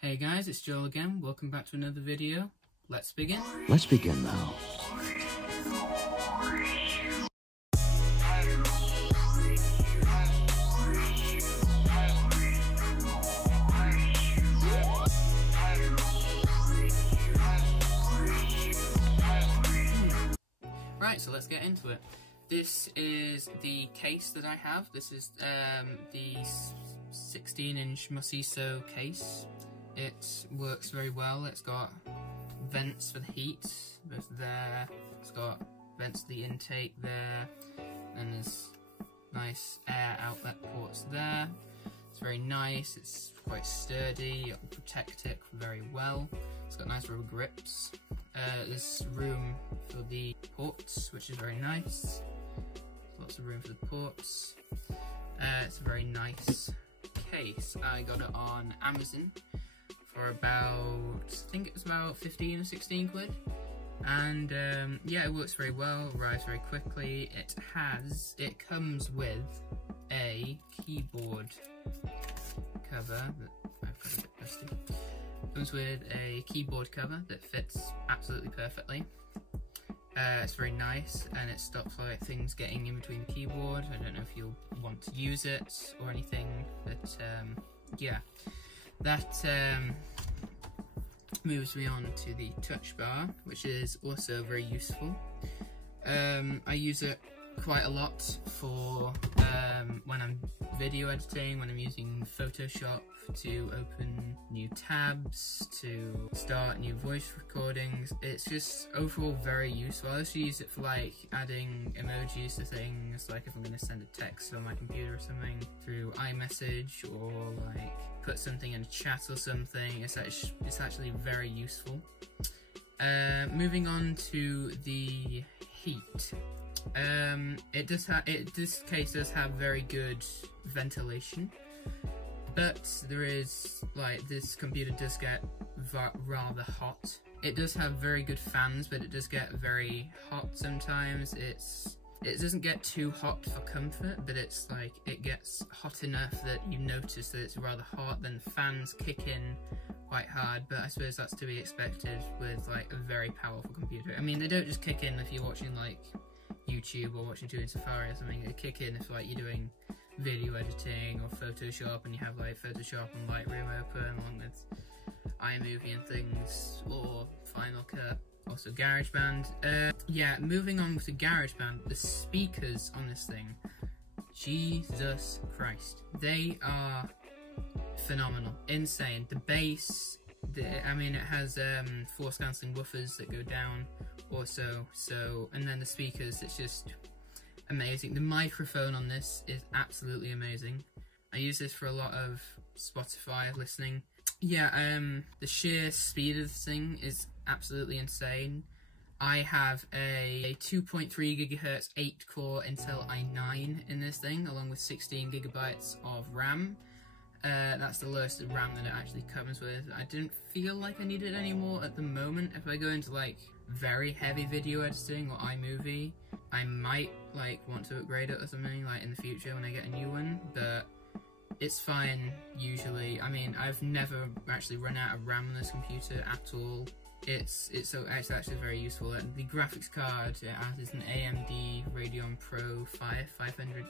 Hey guys, it's Joel again. Welcome back to another video. Let's begin. Let's begin now. Right, so let's get into it. This is the case that I have. This is the 16-inch Mosiso case. It works very well. It's got vents for the heat, both there. It's got vents for the intake there, and there's nice air outlet ports there. It's very nice. It's quite sturdy. It'll protect it very well. It's got nice rubber grips. There's room for the ports, which is very nice. Lots of room for the ports. It's a very nice case. I got it on Amazon for about, I think it was about 15 or 16 quid. And yeah, it works very well, arrives very quickly. It comes with a keyboard cover that I've got a bit dusty. Comes with a keyboard cover that fits absolutely perfectly. It's very nice, and it stops like things getting in between the keyboard. I don't know if you'll want to use it or anything, but yeah, that moves me on to the touch bar, which is also very useful. I use it quite a lot for when I'm video editing, when I'm using Photoshop to open new tabs, to start new voice recordings. It's just overall very useful. I also use it for like adding emojis to things, like if I'm going to send a text on my computer or something through iMessage, or like put something in a chat or something. It's actually very useful. Moving on to the heat. This case does have very good ventilation, but there is, like, this computer does get rather hot. It does have very good fans, but it does get very hot sometimes. It doesn't get too hot for comfort, but it's like, it gets hot enough that you notice that it's rather hot. Then fans kick in quite hard, but I suppose that's to be expected with like a very powerful computer. I mean, they don't just kick in if you're watching like YouTube or watching doing Safari or something. They kick in if like you're doing video editing or Photoshop and you have like Photoshop and Lightroom open along with iMovie and things, or Final Cut, also GarageBand. Yeah, moving on to GarageBand, the speakers on this thing, Jesus Christ, they are phenomenal, insane. The bass, I mean, it has force cancelling woofers that go down also, and then the speakers, it's just amazing. The microphone on this is absolutely amazing. I use this for a lot of Spotify listening. Yeah, the sheer speed of this thing is absolutely insane. I have a 2.3 GHz 8-core Intel i9 in this thing, along with 16 GB of RAM. That's the lowest RAM that it actually comes with. I didn't feel like I needed any more at the moment. If I go into like very heavy video editing or iMovie, I might like want to upgrade it or something like in the future when I get a new one, but it's fine usually. I mean, I've never actually run out of RAM on this computer at all. It's actually very useful. And the graphics card, it is an AMD Radeon Pro 500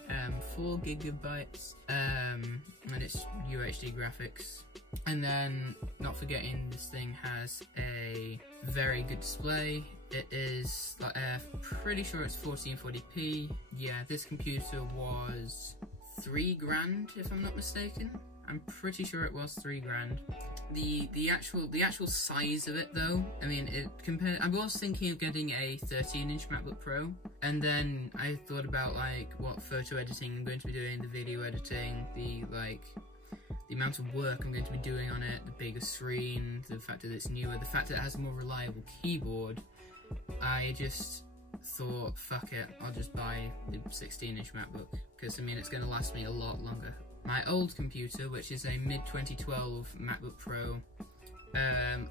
4 GB, and it's UHD graphics. And then, not forgetting, this thing has a very good display. It is pretty sure it's 1440p. Yeah, this computer was £3 if I'm not mistaken. I'm pretty sure it was £3. The actual size of it though, I mean, I was thinking of getting a 13-inch MacBook Pro, and then I thought about like what photo editing I'm going to be doing, the video editing, the amount of work I'm going to be doing on it, the bigger screen, the fact that it's newer, the fact that it has a more reliable keyboard. I just thought, fuck it, I'll just buy the 16-inch MacBook, because I mean, it's going to last me a lot longer. My old computer, which is a mid-2012 MacBook Pro,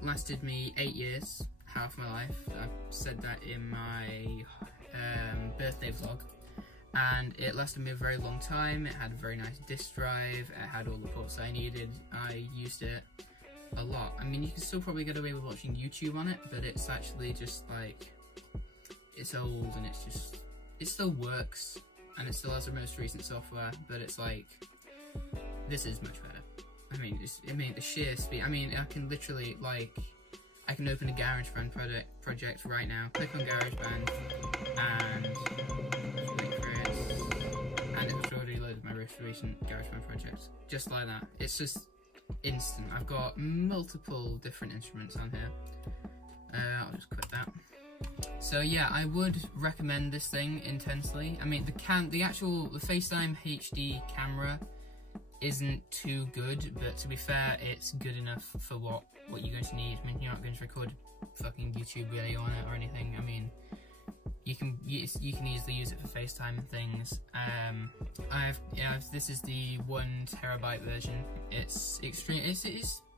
lasted me 8 years, half my life. I've said that in my birthday vlog, and it lasted me a very long time. It had a very nice disk drive, it had all the ports I needed. I used it a lot. I mean, you can still probably get away with watching YouTube on it, but it's actually just like, it's old and it's just, it still works and it still has the most recent software, but it's like, this is much better. I mean, the sheer speed. I mean, I can literally, like, I can open a GarageBand project right now, click on GarageBand, and wait for it, and it's already loaded my most recent GarageBand project, just like that. It's just instant. I've got multiple different instruments on here. I'll just quit that. So yeah, I would recommend this thing intensely. I mean, the FaceTime HD camera isn't too good, but to be fair, it's good enough for what you're going to need. I mean, you're not going to record a fucking YouTube video on it or anything. I mean, you can easily use it for FaceTime things. This is the 1TB version. It's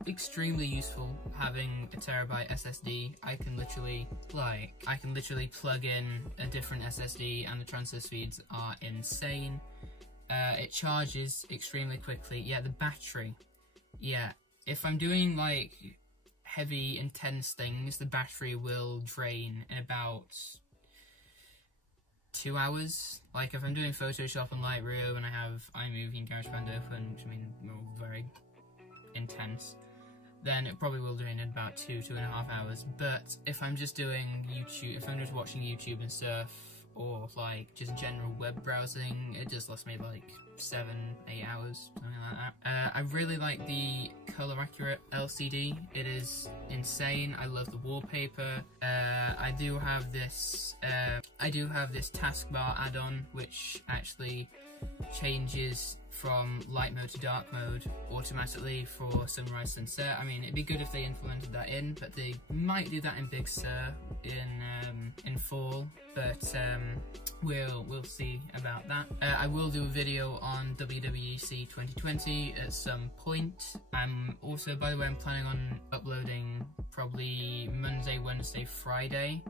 extremely useful having a terabyte SSD. I can literally plug in a different SSD, and the transfer speeds are insane. It charges extremely quickly. Yeah, the battery. Yeah, if I'm doing like heavy, intense things, the battery will drain in about 2 hours. Like if I'm doing Photoshop and Lightroom and I have iMovie and GarageBand open, which I mean are very intense, then it probably will drain in about 2.5 hours. But if I'm just doing YouTube, if I'm just watching YouTube and stuff, or like just general web browsing, it just lasts me like 7-8 hours, something like that. I really like the color accurate LCD. It is insane. I love the wallpaper. I do have this taskbar add-on, which actually changes from light mode to dark mode automatically for sunrise, sunset. I mean, it'd be good if they implemented that in, but they might do that in Big Sur in fall, but we'll see about that. I will do a video on WWDC 2020 at some point. Also, by the way, I'm planning on uploading probably Monday, Wednesday, Friday,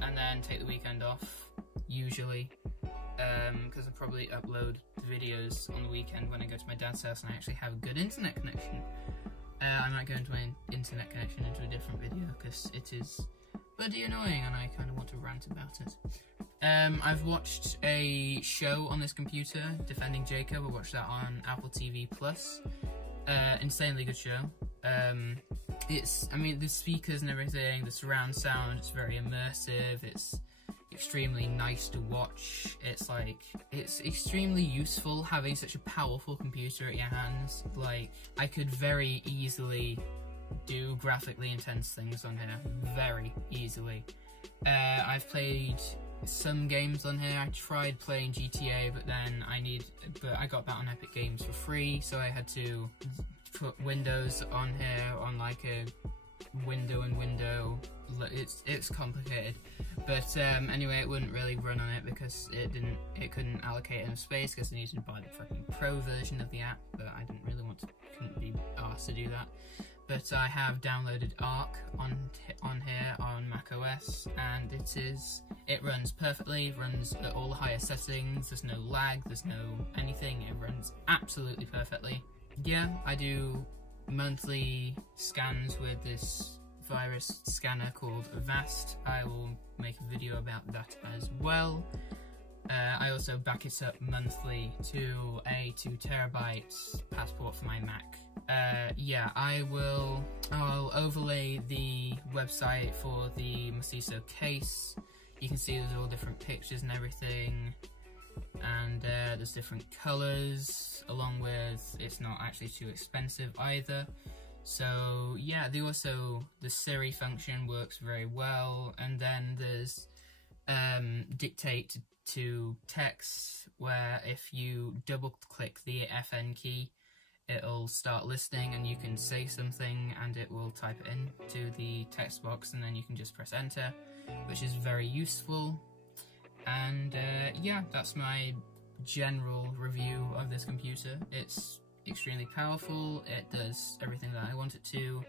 and then take the weekend off, usually. Because I'll probably upload the videos on the weekend when I go to my dad's house and I actually have a good internet connection. I might go into my internet connection into a different video because it is bloody annoying and I kind of want to rant about it. I've watched a show on this computer, Defending Jacob. I watched that on Apple TV+. Insanely good show. I mean, the speakers and everything, the surround sound, it's very immersive. It's extremely nice to watch. It's extremely useful having such a powerful computer at your hands. Like, I could very easily do graphically intense things on here, very easily. I've played some games on here. I tried playing GTA, but I got that on Epic Games for free, so I had to put Windows on here on like a window. It's complicated, but anyway, it wouldn't really run on it because it couldn't allocate enough space because I needed to buy the fucking pro version of the app, but I couldn't be asked to do that. But I have downloaded Arc on here on macOS, and it runs perfectly. It runs at all the highest settings. There's no lag. There's no anything. It runs absolutely perfectly. Yeah, I do monthly scans with this virus scanner called Avast. I will make a video about that as well. I also back it up monthly to a 2TB passport for my Mac. Yeah, I'll overlay the website for the Mosiso case. You can see there's all different pictures and everything, and there's different colours, along with it's not actually too expensive either. So yeah, the Siri function works very well, and then there's dictate to text, where if you double click the FN key, it'll start listening and you can say something and it will type it in to the text box, and then you can just press enter, which is very useful. And yeah, that's my general review of this computer. It's extremely powerful. It does everything that I want it to.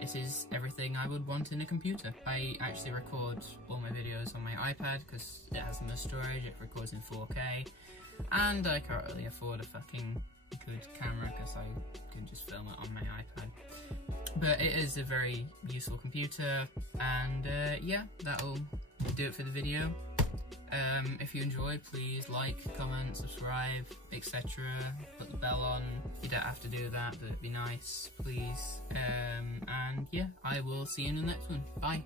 It is everything I would want in a computer. I actually record all my videos on my iPad because it has the most storage. It records in 4K, and I can't really afford a fucking good camera because I can just film it on my iPad. But it is a very useful computer, and yeah, that'll do it for the video. If you enjoyed, please like, comment, subscribe, etc. Put the bell on. You don't have to do that, but it'd be nice, please. And yeah, I will see you in the next one. Bye.